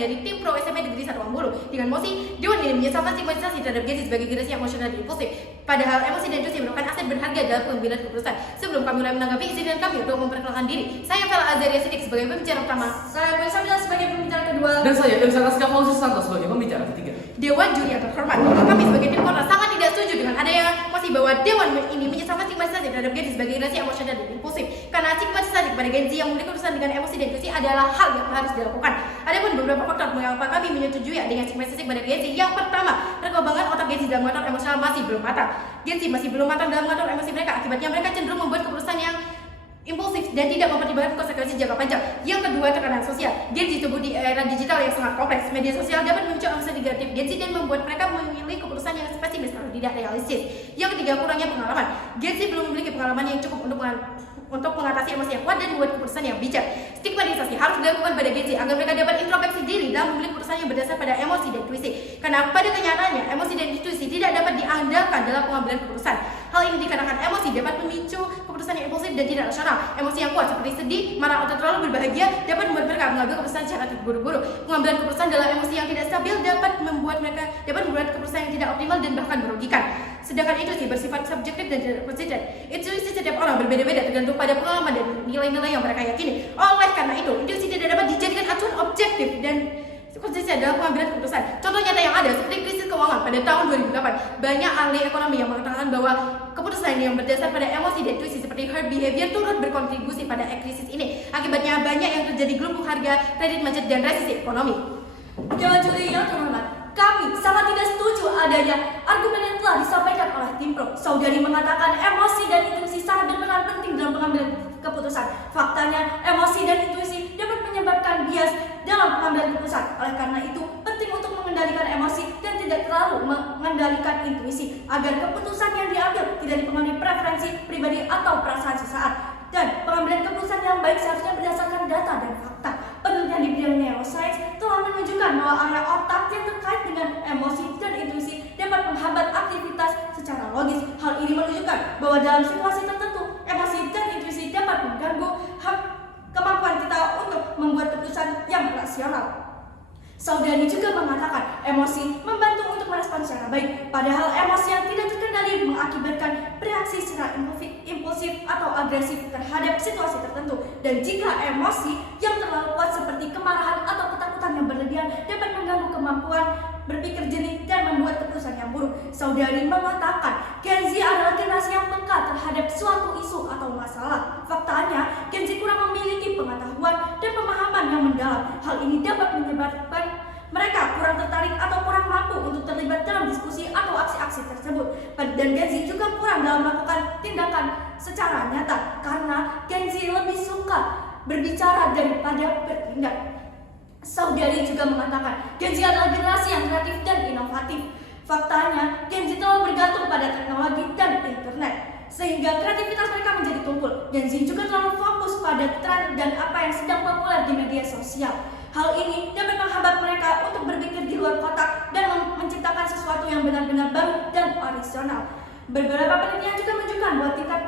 dari tim pro SMP Negeri 1 Ambulu. Dengan mosi, Dewan ini menyesalkan stigmatisasi terhadap Gen Z sebagai generasi yang emosional dan impulsif. Padahal emosi dan intuisi merupakan aset berharga dalam pengambilan keputusan. Sebelum kami mulai menanggapi, izinkan kami untuk memperkenalkan diri. Saya Vela Azaria Sidik sebagai pembicara pertama. Saya Boy Samila sebagai pembicara kedua. Dan saya Elsa Raska Fauzi Santos sebagai pembicara ketiga. Dewan juri yang terhormat, kami sebagai tim kontra sangat tidak setuju dengan adanya mosi bahwa Dewan ini menyesalkan stigmatisasi terhadap Gen Z sebagai generasi yang emosional dan impulsif. Karena stigmatisasi kepada Gen Z yang memiliki urusan dengan emosi dan intuisi adalah hal yang harus dilakukan. Adapun beberapa faktor mengapa kami menyetujui dengan stigmatisasi kepada Gen Z. Yang pertama, perkembangan otak Gen Z dalam mengatur emosional masih belum matang. Gen Z masih belum matang dalam mengatur emosi mereka. Akibatnya mereka cenderung membuat keputusan yang impulsif dan tidak mempertimbangkan konsekuensi jangka panjang. Yang kedua, tekanan sosial. Gen Z tumbuh di era digital yang sangat kompleks. Media sosial dapat memicu emosi negatif Gen Z dan membuat mereka memilih keputusan yang pesimis atau tidak realistis. Yang ketiga, kurangnya pengalaman. Gen Z belum memiliki pengalaman yang cukup untuk mengatasi emosi yang kuat dan membuat keputusan yang bijak. Stigmatisasi harus dilakukan pada Gen Z agar mereka dapat introspeksi diri dalam memilih keputusan yang berdasar pada emosi dan intuisi. Karena pada kenyataannya, emosi dan intuisi tidak dapat diandalkan dalam pengambilan keputusan. Hal ini dikarenakan emosi dapat memicu keputusan yang impulsif dan tidak rasional. Emosi yang kuat seperti sedih, marah, atau terlalu berbahagia dapat membuat mereka mengambil keputusan secara terburu-buru. Pengambilan keputusan dalam emosi yang tidak stabil dapat membuat keputusan yang tidak optimal dan bahkan merugikan. Sedangkan intuisi bersifat subjektif dan tidak konsisten. Intuisi setiap orang berbeda-beda tergantung pada pengalaman dan nilai-nilai yang mereka yakini. Oleh karena itu, intuisi tidak dapat dijadikan acuan objektif dan konsisten dalam pengambilan keputusan. Contoh nyata yang ada seperti krisis keuangan pada tahun 2008. Banyak ahli ekonomi yang mengatakan bahwa keputusan yang berdasar pada emosi dan intuisi seperti herd behavior turut berkontribusi pada krisis ini. Akibatnya banyak yang terjadi gelembung harga, kredit macet, dan resesi ekonomi. Dewan juri yang terhormat, kami sangat tidak setuju adanya argumen yang telah disampaikan oleh tim pro. Saudari mengatakan emosi dan intuisi sangat berperan penting dalam pengambilan keputusan. Faktanya, emosi dan intuisi dapat menyebabkan bias dalam pengambilan keputusan. Oleh karena itu, penting untuk mengendalikan emosi dan tidak terlalu mengendalikan intuisi agar keputusan yang diambil tidak dipengaruhi preferensi pribadi atau perasaan sesaat. Dan pengambilan keputusan yang baik seharusnya berdasarkan data dan fakta. Penelitian di bidang neuroscience telah menunjukkan bahwa area otak yang terkait dengan emosi dan intuisi dapat menghambat aktivitas secara logis. Hal ini menunjukkan bahwa dalam situasi tertentu, emosi dan intuisi dapat mengganggu kemampuan kita untuk membuat keputusan yang rasional. Saudari juga mengatakan emosi membantu untuk merespon secara baik, padahal emosi yang tidak terkendali mengakibatkan bereaksi secara impulsif atau agresif terhadap situasi tertentu. Dan jika emosi yang terlalu kuat seperti kemarahan atau ketakutan yang berlebihan dapat mengganggu kemampuan berpikir jernih dan membuat keputusan yang buruk. Saudari mengatakan Gen Z adalah generasi yang peka terhadap suatu isu atau masalah. Faktanya, Gen Z kurang memiliki pengetahuan dan pemahaman yang mendalam. Hal ini dapat menyebabkan mereka kurang tertarik atau kurang mampu untuk terlibat dalam diskusi atau aksi-aksi tersebut. Dan Gen Z juga kurang dalam melakukan tindakan secara nyata karena Gen Z lebih suka berbicara daripada bertindak. Saudari juga mengatakan Gen Z adalah generasi yang kreatif dan inovatif. Faktanya, Gen Z telah bergantung pada teknologi dan internet, sehingga kreativitas mereka menjadi tumpul. Gen Z juga terlalu fokus pada tren dan apa yang sedang populer di media sosial. Hal ini dapat menghambat mereka untuk berpikir di luar kotak dan menciptakan sesuatu yang benar-benar baru dan orisinal. Beberapa penelitian juga menunjukkan bahwa tingkat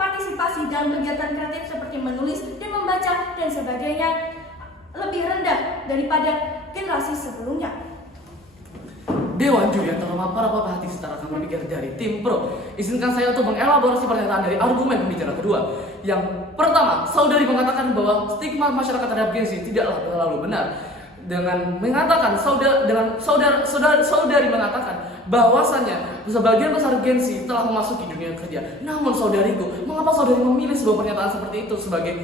partisipasi dalam kegiatan kreatif seperti menulis dan membaca dan sebagainya lebih rendah daripada generasi sebelumnya. Dewan juri yang terhormat, para pemerhati setara akan berpikir dari tim pro. Izinkan saya untuk mengelaborasi pernyataan dari argumen pembicara kedua. Yang pertama, saudari mengatakan bahwa stigma masyarakat terhadap Gen Z tidaklah terlalu benar. Dengan mengatakan saudari mengatakan bahwasannya sebagian besar Gen Z telah memasuki dunia kerja. Namun saudariku, mengapa saudari memilih sebuah pernyataan seperti itu sebagai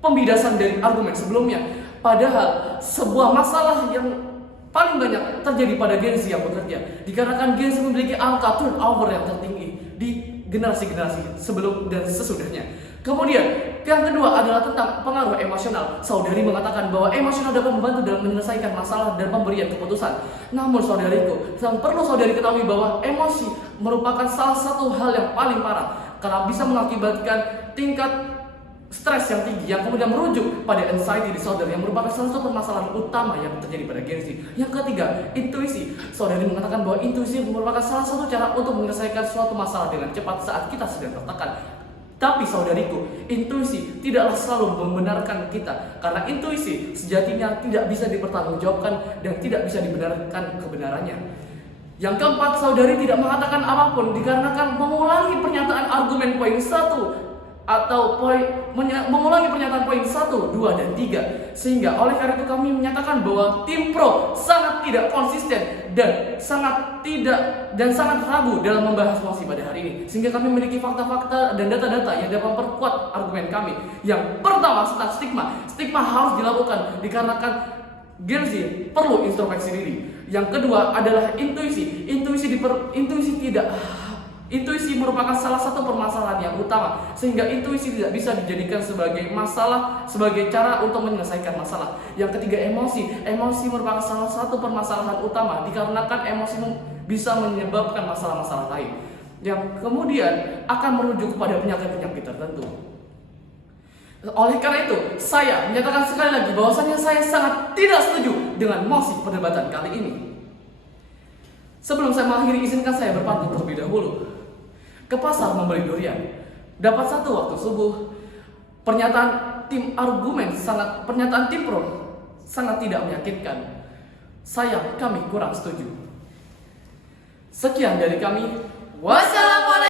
pembidasan dari argumen sebelumnya? Padahal sebuah masalah yang paling banyak terjadi pada Gen Z yang bekerja dikarenakan Gen Z memiliki angka turnover yang tertinggi di generasi-generasi sebelum dan sesudahnya. Kemudian yang kedua adalah tentang pengaruh emosional. Saudari mengatakan bahwa emosional dapat membantu dalam menyelesaikan masalah dan pemberian keputusan. Namun saudariku, yang perlu saudari ketahui bahwa emosi merupakan salah satu hal yang paling parah karena bisa mengakibatkan tingkat stres yang tinggi yang kemudian merujuk pada anxiety disorder yang merupakan salah satu permasalahan utama yang terjadi pada Gen Z. Yang ketiga, intuisi. Saudari mengatakan bahwa intuisi merupakan salah satu cara untuk menyelesaikan suatu masalah dengan cepat saat kita sedang tertekan. Tapi saudariku, intuisi tidaklah selalu membenarkan kita, karena intuisi sejatinya tidak bisa dipertanggungjawabkan dan tidak bisa dibenarkan kebenarannya. Yang keempat, saudari tidak mengatakan apapun dikarenakan mengulangi pernyataan argumen poin 1 atau mengulangi pernyataan poin 1, 2, dan 3. Sehingga oleh karena itu kami menyatakan bahwa tim pro sangat tidak konsisten dan sangat ragu dalam membahas mosi pada hari ini. Sehingga kami memiliki fakta-fakta dan data-data yang dapat memperkuat argumen kami. Yang pertama tentang stigma. Stigma harus dilakukan dikarenakan Gen Z perlu introspeksi diri. Yang kedua adalah intuisi. Intuisi merupakan salah satu permasalahan yang utama, sehingga intuisi tidak bisa dijadikan sebagai masalah, sebagai cara untuk menyelesaikan masalah. Yang ketiga, emosi. Emosi merupakan salah satu permasalahan utama, dikarenakan emosi bisa menyebabkan masalah-masalah lain, yang kemudian akan merujuk kepada penyakit-penyakit tertentu. Oleh karena itu, saya menyatakan sekali lagi bahwasanya saya sangat tidak setuju dengan mosi perdebatan kali ini. Sebelum saya mengakhiri, izinkan saya berpantun terlebih dahulu. Ke pasar membeli durian, dapat satu waktu subuh. Pernyataan tim pro sangat tidak meyakinkan. Sayang, kami kurang setuju. Sekian dari kami. Wassalamualaikum.